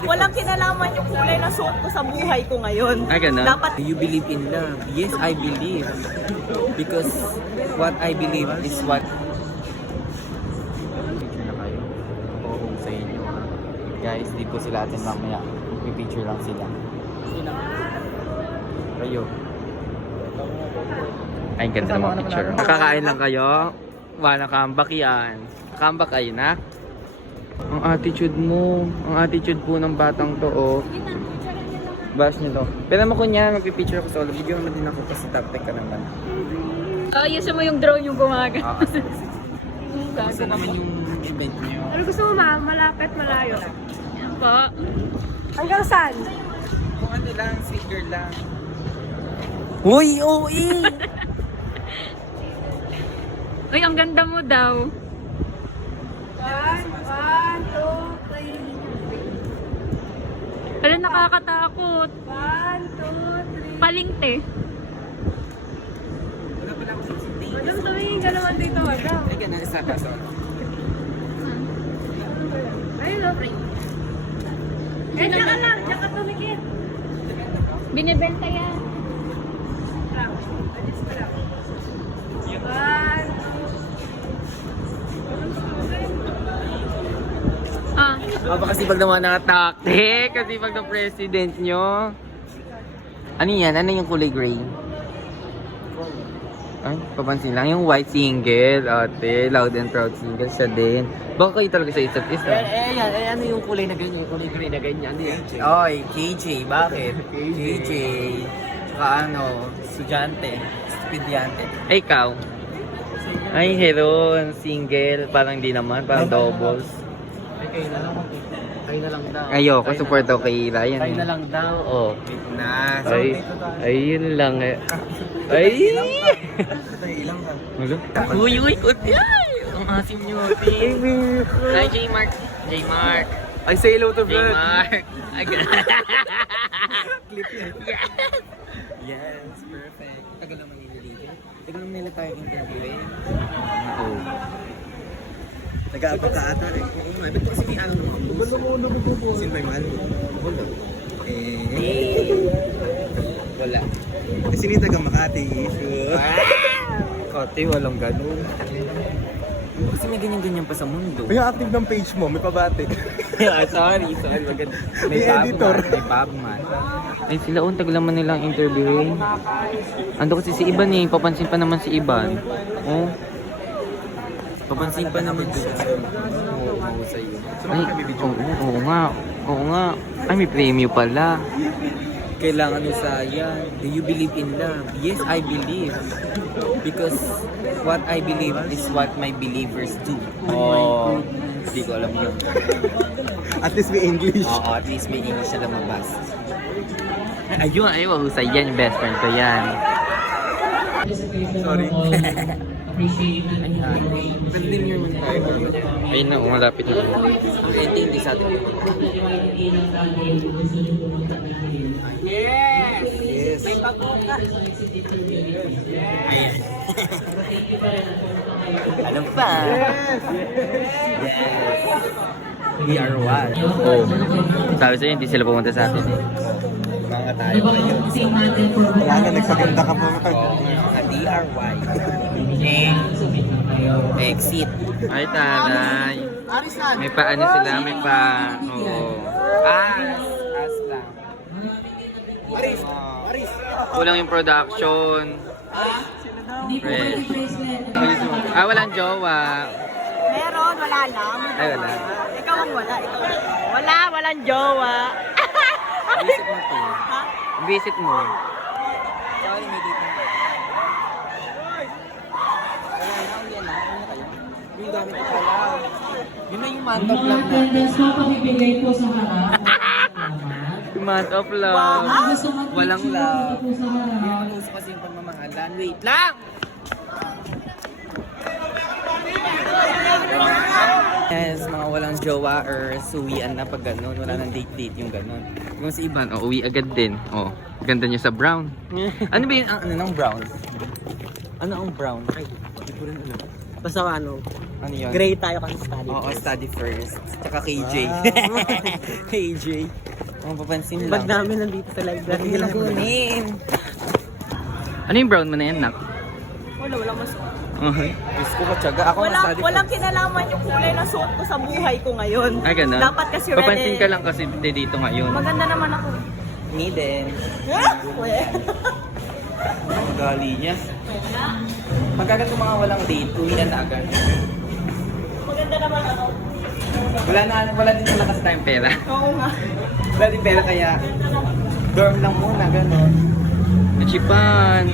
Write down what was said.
Walang kinalaman yung kulay na suot ko sa buhay ko ngayon. Ay, ganun? Dapat Do you believe in love? Yes, I believe. Because what I believe is what... Picture na kayo. Oo, sa inyo. Guys, di po sila atin mamaya. May picture lang sila. Kayo. Ay, ganda ng mga picture. Nakakain lang kayo. Wala kambak yan. Kambak kayo na. Ang attitude mo. Ang attitude po ng batang to, oh. Bash niyo to. Pero mo kunya, magpipicture ako sa ulo. Video naman din ako kasi top tech ka naman. Ayusin mo yung drone yung gumaga. Ah, Kasi naman yung event niyo. Ano gusto mo ma? Malapit, malayo? Yan po. Hanggang saan? Kung ano lang, sweet girl lang. Uy, OE! Uy, ang ganda mo daw. One, one, two, three. Wala nakakatakot. One, two, three. Palingte. Wala pala ako sisiting. Madam, tumingin ka naman dito, madam. Ay, ganun, isa pa. So, Ayun, no, pre. Eh, diyan ka lang. Diyan ka tumingin. Binibenta yan. Ah, Mapakasipag naman ng taktik. Kasipag ng president nyo. Ano yan? Ano yung kulay gray? Ay, papansin lang. Yung white single, ate. Loud and proud single siya din. Baka kayo talaga sa isa't isa. eh, yan, eh, ano yung kulay na ganyan? Yung kulay gray na ganyan? Ano yan? Oy, KJ, bakit? KJ. Tsaka ano, estudyante, estudyante. Ay, ikaw. Ay, heron. Single. Parang di naman. Parang doubles. Ay, kayo na lang. Kayo na lang daw. Ayoko, support ako kay Ryan. Kayo na lang daw. Oh. Wait na. Ay, ayun lang eh. Ay! ilang ka? Uy, uy, kuti! Ay! Ang asim niyo, ate. Hi, J Mark. J Mark. Ay, say hello to J Mark. Ay, ganun. Clip yan. Yes, perfect. Tagal naman nililitin. Tagal naman nila tayo interviewin. Oo. Nag-aabang ka ata eh. Oo nga, Eh, sino yung taga Makati issue? Kati, walang ganun. Kasi may ganyan-ganyan pa sa mundo. Yung active ng page mo, may pabati. Ah, sorry, sorry. Maganda. May editor. May Pabman. Ay, sila untag naman nilang interviewin. Ando kasi si Iban eh. Papansin pa naman si Iban. Oh. Papansin pa naman siya. Oo, mahusay yun. Ay, oo, oo nga. Oo nga. Ay, may premyo pala. Kailangan mo sa yan. Do you believe in love? Yes, I believe. Because what I believe is what my believers do. Oh, hindi ko alam yun. At least may English. Oo, at least may English na lumabas. Ayun, ay, mahusay yan. Best friend ko yan. Sorry. Din yun yung tayo. Ayun na, oh, malapit na. Ang ending, hindi sa atin. Yes! Yes! May pagbuka! Ayan. Alam pa! Yes! Yes! We are one. Oh. Sabi sa'yo, hindi sila pumunta sa atin. Mga tayo. Wala na, nagsaganda ka pa. Mga DRY. Exit. Ay, taray. May pa ano sila, may pa... Oo. As. As lang. Aris! Aris! Kulang yung production. Fresh. Ah, walang jowa. meron, wala lang. Ay, wala. Ikaw ang wala. Ikaw wala. Wala, walang jowa. Visit mo to. Visit mo. Sorry, may date na. Wala na, uwi na. Uwi na kayo. Yung gamit ko pala. Yun na yung mantap Yung lang natin. attendance po pakibigay po sa harap. Month of love. Gusto mag- Walang love. po sa harap. Ang uso kasi yung pagmamahalan. Wait lang! Yes, mga walang jowa or suwian na pag ganun. Wala nang date-date yung ganun. Yung si Iban, oh, uwi agad din. Oh, ganda niya sa brown. ano ba yung ang- ano ng brown? Ano ang brown? Ay, hindi ko rin alam. Basta ano, Ano yun? Grade tayo kasi study. Oo, study first. Tsaka KJ. KJ. Ang papansin Bag lang. namin nandito sa library. Hindi lang kunin. Ano yung brown mo na yan, nak? Wala, wala mas... Okay. Diyos ko, matyaga. Ako nga study walang first. kinalaman yung kulay ng suot ko sa buhay ko ngayon. Ay, ganun? Dapat kasi red Papansin eh. ka lang kasi di- dito ngayon. Maganda naman ako. Me din. Ang gali niya. Pagkagat mga walang date, uwi na na agad. Maganda naman ako. Wala na, wala din pala kasi Tayong pera. Oo nga. Wala din pera kaya dorm lang muna, gano'n. Nachipan.